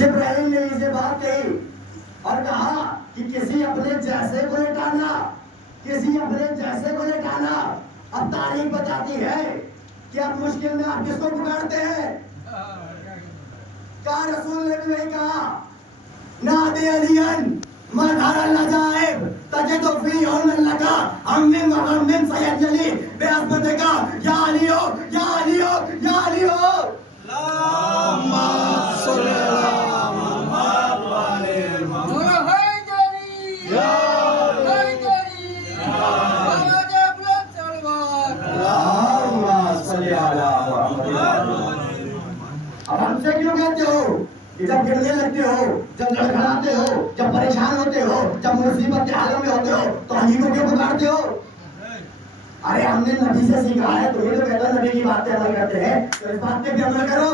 جبرائیل نے یہ بات کہی اور کہا کہ کسی اپنے جیسے کو لٹانا، کسی اپنے جیسے کو لٹانا۔ اب تاریخ بتاتی ہے کہ اب مشکل میں آپ کس کو پکارتے ہیں؟ کہا رسول نے بھی وہی کہا، نادی علین مظہر العجائب تجد فی یوم لکا ہم من وغم سیجلی بے عظمتک یا علیو یا علیو یا علیو۔ اللہم صلی علی محمد وعلی محمد۔ اب ہم سے کیوں کہتے ہو کہ جب گرنے لگتے ہو، جب لڑکھڑاتے ہو، جب پریشان ہوتے ہو، جب مصیبت کے حالوں میں ہوتے ہو تو علی کو کیوں پکارتے ہو؟ ارے ہم نے نبی سے سیکھا ہے، تو یہ تو کہتا نبی کی باتیں عمل کرتے ہیں، تو اس بات پہ بھی عمل کرو،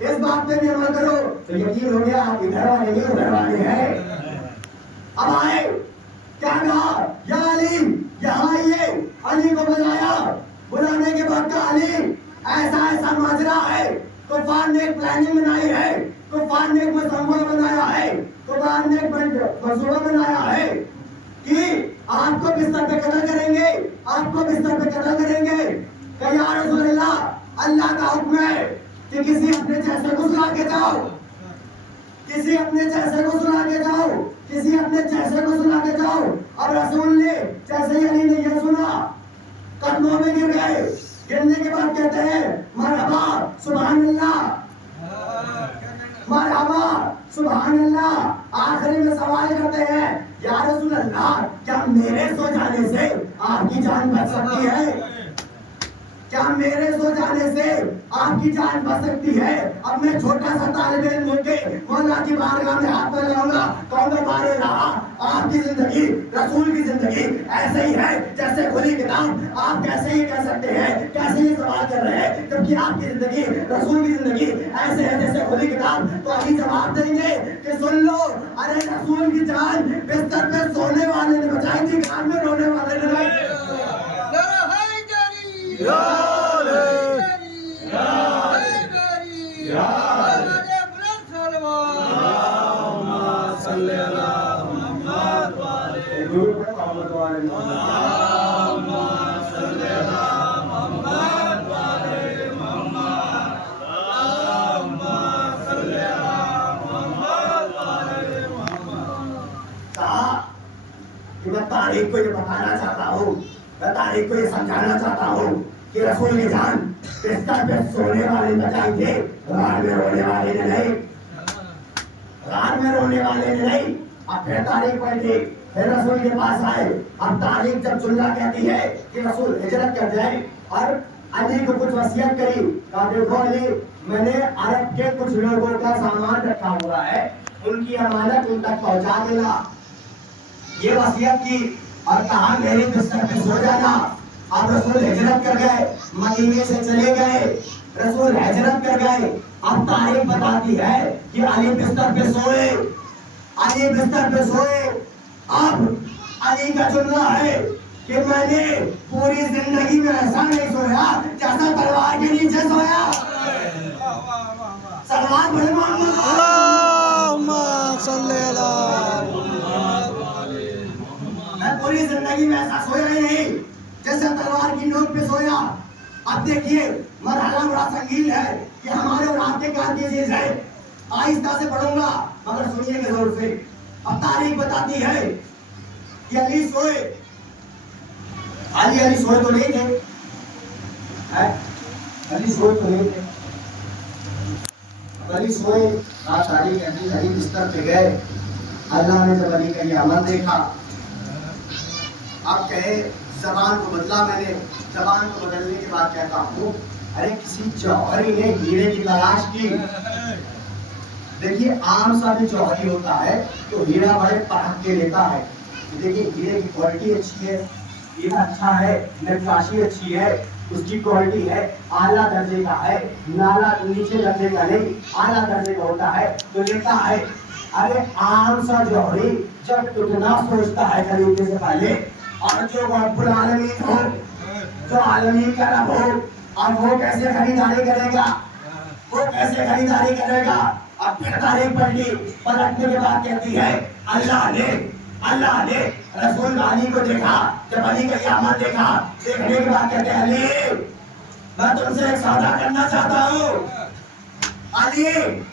اس بات پہ بھی عمل کرو۔ تو یقین ہو گیا آپ ادھر والے نہیں ادھر والے ہیں۔ اب آئے کیا کہا، یا علی یہاں آئیے، علی کو بلایا، بلانے کے بعد کہا علی ایسا ایسا ماجرا ہے، کفار نے ایک پلاننگ بنائی ہے، کفار نے ایک منصوبہ بنایا ہے، کفار نے ایک منصوبہ بنایا ہے کہ آپ کو بستر پہ قتل کریں گے، آپ کو بستر پہ قتل کریں گے۔ کہ یا رسول اللہ، اللہ کا حکم ہے کہ کسی اپنے جیسے کو سلا کے جاؤ، کسی اپنے جیسے کو سلا کے جاؤ، کسی اپنے جیسے کو سلا کے جاؤ۔ اور رسول نے جیسے ہی علی نے یہ سنا قدموں میں گر گئے، گرنے کے بعد کہتے ہیں مرحبا سبحان اللہ، مرحبا سبحان اللہ۔ آخری میں سوال کرتے ہیں یا رسول اللہ کیا میرے سو جانے سے آپ کی جان بچ سکتی ہے؟ کیا میرے سو جانے سے آپ کی جان بچ سکتی ہے؟ اب میں چھوٹا سا طالب علم ہو کے مولا کی بارگاہ میں ہاتھ پھیلاؤں گا، کہوں گا بارے رہا آپ کی زندگی، رسول کی زندگی ایسے ہی ہے جیسے کھلی کتاب۔ آپ کیسے یہ کہہ سکتے ہیں، کیسے یہ سوال کر رہے ہیں جبکہ آپ کی زندگی، رسول کی زندگی ایسے ہے جیسے کھلی کتاب؟ تو ابھی جواب دیں گے کہ سن لو، ارے رسول کی جان بستر پہ سونے والے نے بچائی تھی، گھر میں رونے والے نے نہیں۔ میں تاریخ کو یہ بتانا چاہتا ہوں، میں تاریخ کو یہ سمجھانا چاہتا ہوں کہ رسول کی جان بستر پہ سونے والے بچائیں گے، غار میں رونے والے نے نہیں، غار میں رونے والے نے نہیں۔ اب پھر تاریخ پڑھی، پھر رسول کے پاس آئے۔ اب تاریخ جب سننا کہتی ہے کہ رسول ہجرت کر جائے اور علی کو کچھ وصیت کری، کہا دیکھو علی میں نے عرب کے کچھ لوگوں کا سامان رکھا ہوا ہے، ان کی امانت ان تک پہنچا دینا، یہ وصیت کی اور کہا میری بستر پہ سو جانا۔ اب رسول ہجرت کر گئے، مدینے سے چلے گئے، رسول ہجرت کر گئے۔ اب تاریخ بتاتی ہے کہ علی بستر پہ سوئے، علی بستر پہ سوئے۔ اب علی کا جملہ ہے کہ میں نے پوری زندگی میں ایسا نہیں سویا جیسا تلوار کے نیچے سویا۔ سلوات پڑھے محمد، اللہم صلی علی میں پوری زندگی میں ایسا سویا ہی نہیں جیسے تلوار کی نوک پہ سویا۔ اب دیکھیے مرحلہ بڑا سنگین ہے، یہ ہمارے اور آپ کے کام کی چیز ہے، آہستہ سے پڑھوں گا مگر سنیے گا زور سے۔ اب تاریخ بتاتی ہے کہ علی سوئے، علی سوئے تو نہیں تھے، علی سوئے تو نہیں تھے، علی سوئے، رات تاریخ کہتی ہے علی بستر پہ گئے۔ اللہ نے جب علی کا یہ عمل دیکھا، اب کہے زبان کو بدلا میں نے، زبان کو بدلنے کے بعد کہتا ہوں ارے کسی جوہری نے ہیرے کی تلاش کی۔ دیکھیے عام سا بھی جوہری ہوتا ہے تو ہیرا بڑے پرکھ کے لیتا ہے، دیکھیے ہیرے کی کوالٹی اچھی ہے، ہیرا اچھا ہے، نقاشی اچھی ہے، اس کی کوالٹی ہے، اعلیٰ درجے کا ہے، نالا نیچے درجے کا نہیں، اعلیٰ درجے کا ہوتا ہے تو لیتا ہے۔ ارے عام سا جوہری جب اتنا سوچتا ہے خریدنے سے پہلے، اور جو رب العالمین ہو، جو عالمین کا رب ہو، اب وہ کیسے خریداری کرے گا، وہ کیسے خریداری کرے گا؟ اب پھر تاریخ پلٹی، پلٹنے کے بعد کہتی ہے اللہ نے رسول علی کو دیکھا، جب علی کا یہ عمل دیکھا، دیکھنے کے بعد کہتے ہیں علی میں تم سے ایک سودا کرنا چاہتا ہوں، علی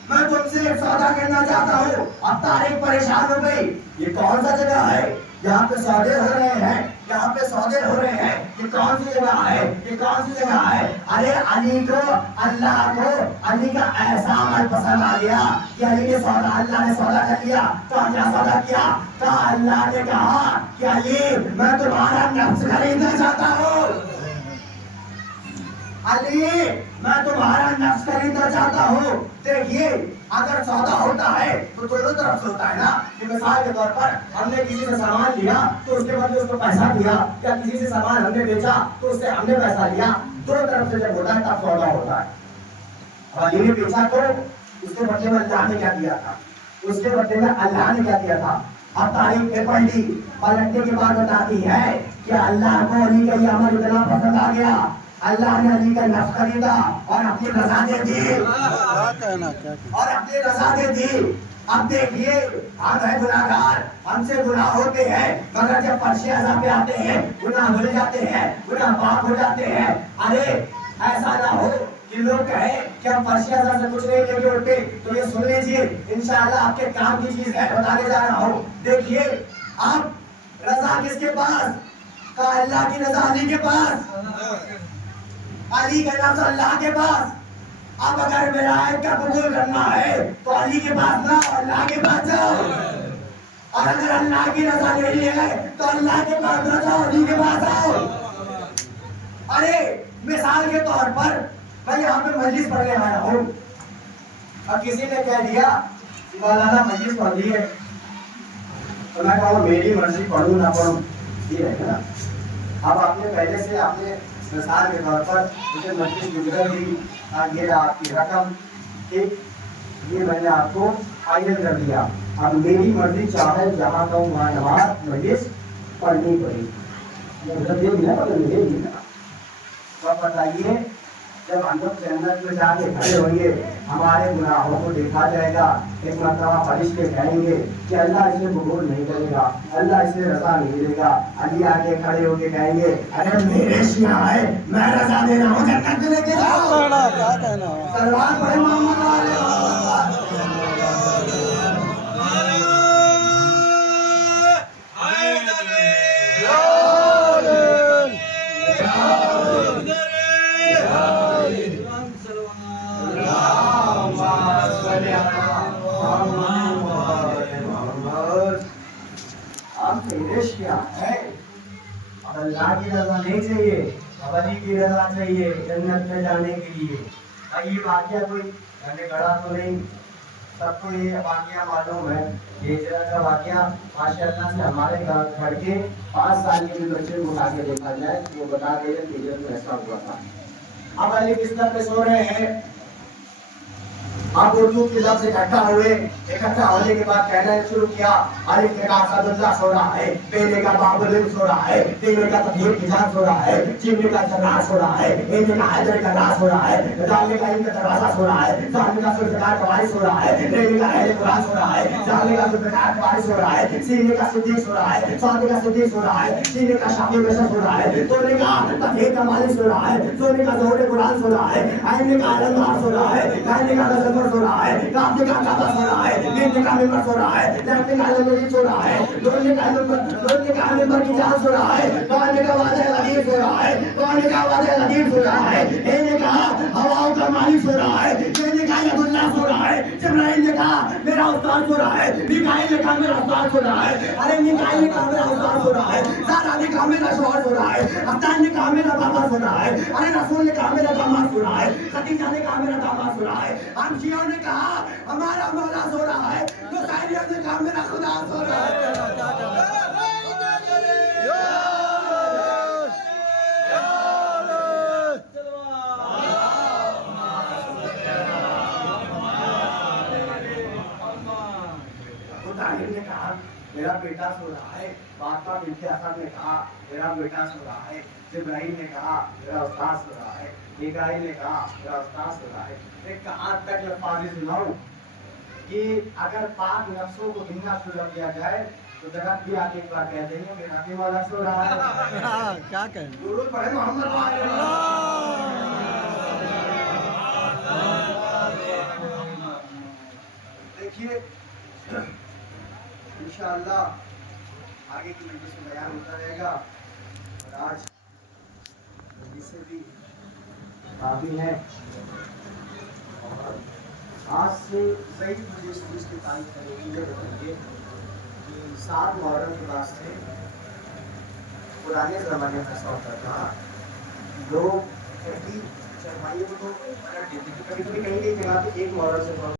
میں تم سے ایک سودا کرنا چاہتا ہوں۔ اب تاریخ پریشان ہو گئی، یہ کون سا جگہ ہے یہاں پہ سودے ہو رہے ہیں، یہاں پہ سودے ہو رہے ہیں، یہ کون سی جگہ ہے، یہ کون سی جگہ ہے؟ ارے علی کو، اللہ کو علی کا ایسا عمل پسند آ گیا کہ علی نے سودا، اللہ نے سودا کر لیا۔ تو کیا سودا کیا؟ کہا اللہ نے کہا کہ علی میں تمہارا نفس خریدنا چاہتا ہوں، علی میں تمہارا نفس خریدنا چاہتا ہوں۔ دیکھیے اگر سودا ہوتا ہے تو دونوں طرف سے ہوتا ہے نا، کہ مثال کے طور پر ہم نے کسی سے سامان لیا تو اس کے بدلے اس کو پیسہ دیا، یا کسی سے سامان ہم نے بیچا تو اس سے ہم نے پیسہ لیا، دونوں طرف سے جب ہوتا ہے تب سودا ہوتا ہے۔ علی نے بیچا تو اس کے بدلے میں اللہ نے کیا دیا تھا، اس کے بدلے میں اللہ نے کیا دیا تھا۔ اب تاریخ میں پلٹی، پلٹنے کے بعد بتاتی ہے کہ اللہ کو علی کا یہ عمل اتنا پسند آ گیا، اللہ نے علی کا نفس خریدا اور اپنی رضا دے دی، اور اپنی رضا دے دی۔ اب دیکھیے ہم ہیں گناہگار، ہم سے گناہ ہوتے ہیں، مگر جب فرش اعضا پہ آتے ہیں گناہ دھل جاتے ہیں، گناہ پاک ہو جاتے ہیں۔ ارے ایسا نہ ہو کہ لوگ کہیں کہ ہم فرش اعضا سے کچھ نہیں لے کے اٹھتے، تو یہ سن لیجیے انشاءاللہ آپ کے کام کی چیز ہے، بتانے جا رہا ہوں۔ دیکھیے اب رضا کس کے پاس؟ کہا اللہ کی رضا علی کے پاس، علی کا نفس اللہ کے پاس۔ اب اگر ولایت کا قبول کرنا ہے تو علی کے پاس نہ، اللہ کے پاس جاؤ، اور اگر اللہ کی رضا لینی ہے تو اللہ کے پاس نہ جاؤ، علی کے پاس آؤ۔ ارے مثال کے طور پر میں یہاں پہ مجلس پڑھنے آیا ہوں اور کسی نے کہہ دیا مولانا مجلس پڑھ لی ہے، تو میں کہوں میری مرضی پڑھوں نہ پڑھوں، یہ ہے نا۔ اب آپ نے پہلے سے آپ نے مثال کے طور پر مجھے مجلس گزر دی، یہ آپ کی رقم، ٹھیک، یہ میں نے آپ کو فائنل کر دیا، اب میری مرضی چاہے جہاں کہوں وہاں نماز مجلس پڑھنی پڑی، اب بتائیے جب ہم لوگ جنت میں جا کے کھڑے ہوں گے ہمارے گناہوں کو دیکھا جائے گا، ایک مرتبہ فرشتے کہیں گے کہ اللہ اسے قبول نہیں کرے گا، اللہ اسے رضا نہیں دے گا۔ علی آگے کھڑے ہو کے کہیں گے ارے میرے شیعہ ہے، میں رضا دے رہا ہوں، جنت میں لے کے جاؤ۔ سلوات پڑھیں محمد علیہ وسلم۔ اب اللہ کی رضا نہیں چاہیے، اب علی کی رضا چاہیے جنت میں جانے کے لیے۔ یہ واقعہ کوئی میں نے گڑھا تو نہیں، سب کو یہ واقعہ معلوم ہے۔ یہ ہجرت کا واقعہ ماشاء اللہ سے ہمارے گھر کے 5 سال کے بچے کو اٹھا کے دیکھا جائے، وہ بتا دے کہ ہجرت میں ایسا ہوا تھا۔ اب علی بستر پہ سو رہے ہیں، اب اردو کے لفظ اکٹھا ہوئے، اکٹھا ہونے کے بعد کہنا شروع کیا، الف نے کہا اسد اللہ سو رہا ہے، بے نے کہا باب العلم سو رہا ہے، تے نے کہا تطہیر حجاب سو رہا ہے، جیم نے کہا جنات سو رہا ہے، اے نے کہا حیدر کا راز سو رہا ہے، دال نے کہا ان کا دروازہ سو رہا ہے، زال نے کہا ذوالفقار کا وارث سو رہا ہے، رے نے کہا اہل قرآن سو رہا ہے، زال نے کہا ذوالفقار کا وارث سو رہا ہے، سین نے کہا صدیق سو رہا ہے، صاد نے کہا صدیق سو رہا ہے، سین نے کہا شافعی بشر سو رہا ہے، تو نے کہا تطہیر کا مالک سو رہا ہے، زو نے کہا ظہور قرآن سو رہا ہے، عین نے کہا علمدار سو رہا ہے، عین نے کہا غزلفر سو رہا ہے، کاف نے کہا کعبہ سو رہا ہے، میم نے کہا ممبر سو رہا ہے، لام نے کہا المجید سو رہا ہے، دون نے کہا ممبر کی جان سو رہا ہے، قرآن نے کہا وعدہ غدیر سو رہا ہے، قرآن نے کہا وعدہ غدیر سو رہا ہے، اے نے کہا ہواؤں کا مالک سو رہا ہے، اے نے کہا ید اللہ سو رہا ہے، جبرائیل نے کہا میرا استاد سو رہا ہے، میکائیل نے کہا میرا استاد سو رہا ہے، ارے میکائیل نے کہا میرا استاد سو رہا ہے، زارا نے کہا میرا شوہر سو رہا ہے، ابدان نے کہا میرا بابا سو رہا ہے، ارے رسول نے کہا میرا داماد سو رہا ہے، خدیجہ نے کہا میرا داماد سو رہا ہے، ہم شیعوں نے کہا ہمارا مولا سو رہا ہے، نصیریوں نے کہا میرا خدا سو رہا ہے۔ نے کہا میرا بیٹا سو رہا ہے، فاطمہ بنت اسد نے کہا میرا بیٹا سو رہا ہے، جبرائیل نے کہا میرا استاد سو رہا ہے، میکائیل نے کہا میرا استاد سو رہا ہے۔ کہاں تک الفاظ سناؤں، کہ اگر پاک نفسوں کو گننا شروع کر دیا جائے تو جگت بھی آگے ایک بار کہہ دیں گے میرا بھی مولا سو رہا ہے. ہاں کیا کہیں درود پڑھے محمد والے. دیکھیے انشاءاللہ آگے کی مجلس میں بیان ہوتا رہے گا اور آج مجلسیں بھی کافی ہیں اور آج سے کئی مجھے اس چیز کی تعریف کرنے کی یہ بتائیے کہ 7 محرم کے بعد سے پرانے زمانے میں ایسا ہوتا تھا لوگ کبھی چرمائیوں کو پلٹ دیتے تھے کبھی کہیں کہیں جگہ پہ 1 محرم سے